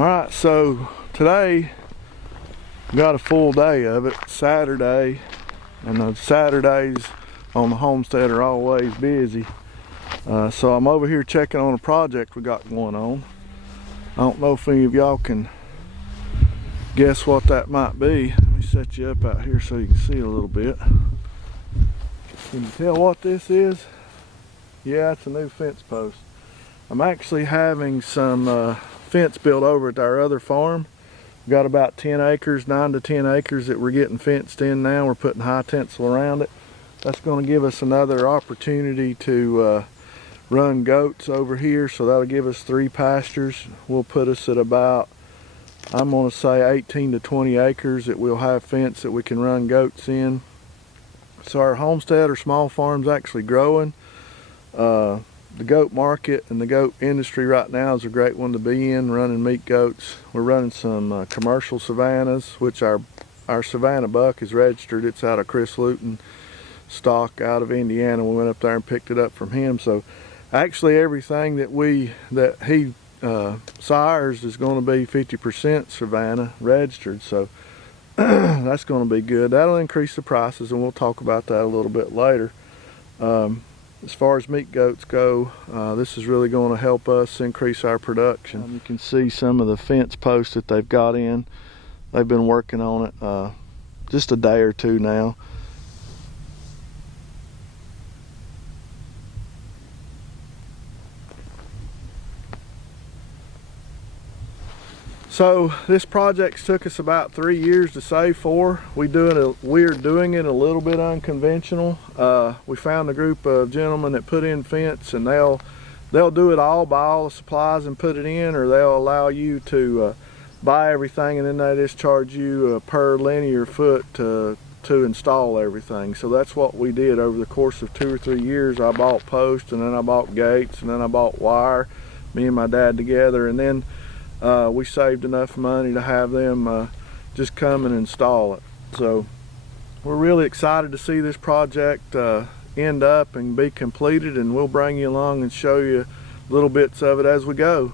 Alright, so today got a full day of it, Saturday, and the Saturdays on the homestead are always busy. So I'm over here checking on a project we got going on. I don't know if any of y'all can guess what that might be. Let me set you up out here so you can see a little bit. Can you tell what this is? Yeah, it's a new fence post. I'm actually having some fence built over at our other farm. We've got about 10 acres, 9 to 10 acres that we're getting fenced in now. We're putting high tensile around it. That's going to give us another opportunity to run goats over here, so that'll give us 3 pastures. Will put us at about, I'm going to say 18 to 20 acres that we'll have fence that we can run goats in. So our homestead or small farm's actually growing. The goat market and the goat industry right now is a great one to be in, running meat goats. We're running some commercial Savannahs, which our Savannah buck is registered. It's out of Chris Luton stock out of Indiana. We went up there and picked it up from him. So actually everything that he sires is going to be 50% Savannah registered. So that's going to be good. That'll increase the prices, and we'll talk about that a little bit later. As far as meat goats go, this is really going to help us increase our production. You can see some of the fence posts that they've got in. They've been working on it just a day or two now. So this project took us about 3 years to save for. We're doing it a little bit unconventional. We found a group of gentlemen that put in fence, and they'll do it all, buy all the supplies and put it in, or they'll allow you to buy everything, and then they just charge you per linear foot to install everything. So that's what we did over the course of 2 or 3 years. I bought posts, and then I bought gates, and then I bought wire, me and my dad together, and then we saved enough money to have them just come and install it. So we're really excited to see this project end up and be completed, and we'll bring you along and show you little bits of it as we go.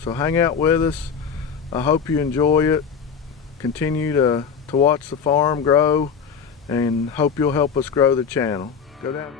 So hang out with us. I hope you enjoy it. Continue to watch the farm grow, and hope you'll help us grow the channel. Go down.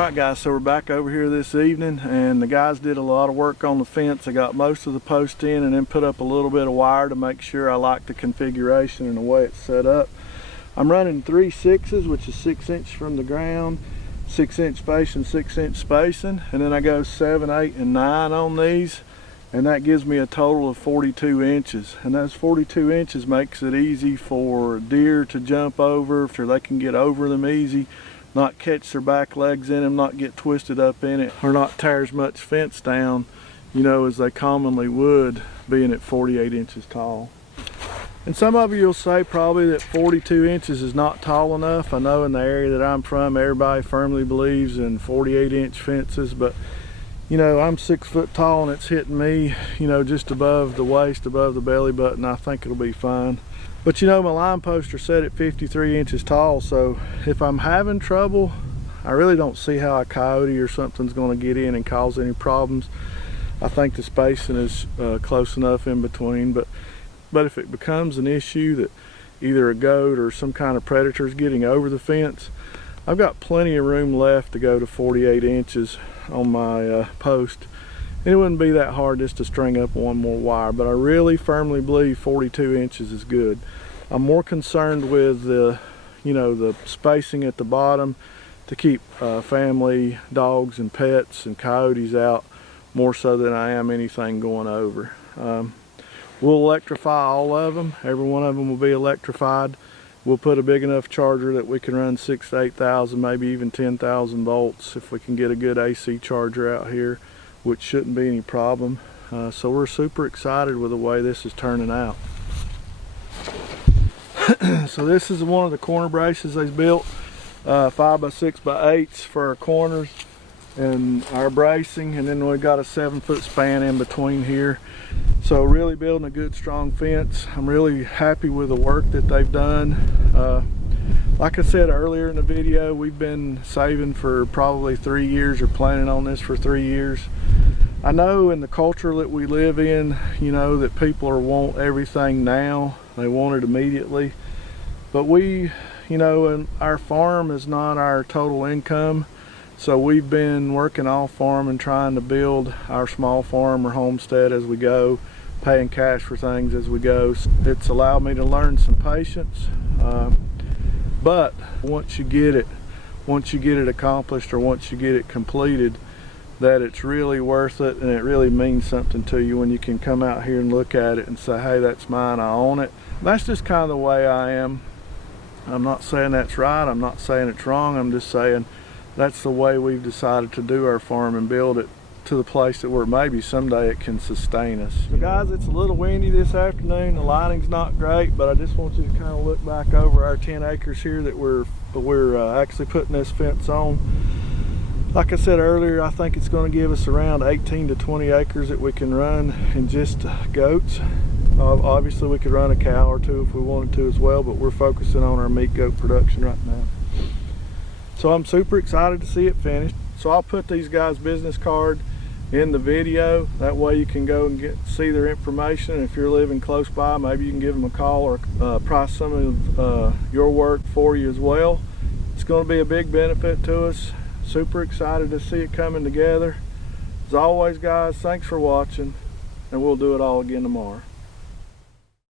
Alright guys, so we're back over here this evening, and the guys did a lot of work on the fence. I got most of the posts in and then put up a little bit of wire to make sure I like the configuration and the way it's set up. I'm running 3 6s, which is 6 inch from the ground, 6 inch spacing, 6 inch spacing, and then I go 7, 8, and 9 on these, and that gives me a total of 42 inches. And those 42 inches makes it easy for deer to jump over, so they can get over them easy, not catch their back legs in them, not get twisted up in it, or not tear as much fence down, you know, as they commonly would, being at 48 inches tall. And some of you will say probably that 42 inches is not tall enough. I know in the area that I'm from, everybody firmly believes in 48 inch fences, but you know, I'm 6 foot tall and it's hitting me, you know, just above the waist, above the belly button. I think it'll be fine. But you know, my line posts are set at 53 inches tall, so if I'm having trouble, I really don't see how a coyote or something's going to get in and cause any problems. I think the spacing is close enough in between, but if it becomes an issue that either a goat or some kind of predator is getting over the fence, I've got plenty of room left to go to 48 inches on my post. And it wouldn't be that hard just to string up one more wire, but I really firmly believe 42 inches is good. I'm more concerned with the, you know, the spacing at the bottom to keep family dogs and pets and coyotes out, more so than I am anything going over. We'll electrify all of them. Every one of them will be electrified. We'll put a big enough charger that we can run 6,000 to 8,000, maybe even 10,000 volts if we can get a good AC charger out here, which shouldn't be any problem. So we're super excited with the way this is turning out. So this is one of the corner braces they've built, 5x6x8s for our corners and our bracing, and then we've got a 7-foot span in between here. So really building a good strong fence. I'm really happy with the work that they've done. Like I said earlier in the video, we've been saving for probably 3 years, or planning on this for 3 years. I know in the culture that we live in, you know, that people want everything now. They want it immediately. But we, you know, and our farm is not our total income. So we've been working off farm and trying to build our small farm or homestead as we go, paying cash for things as we go. It's allowed me to learn some patience. But once you get it accomplished, or once you get it completed, that it's really worth it, and it really means something to you when you can come out here and look at it and say, hey, that's mine, I own it. That's just kind of the way I am. I'm not saying that's right, I'm not saying it's wrong, I'm just saying that's the way we've decided to do our farm and build it to the place that where maybe someday it can sustain us. So guys, it's a little windy this afternoon, the lighting's not great, but I just want you to kind of look back over our 10 acres here that we're actually putting this fence on. Like I said earlier, I think it's going to give us around 18 to 20 acres that we can run in just goats. Obviously we could run a cow or two if we wanted to as well, but we're focusing on our meat goat production right now. So I'm super excited to see it finished. So I'll put these guys' business card in the video. That way you can go and see their information. If you're living close by, maybe you can give them a call or price some of your work for you as well. It's going to be a big benefit to us. Super excited to see it coming together. As always guys, thanks for watching, and we'll do it all again tomorrow.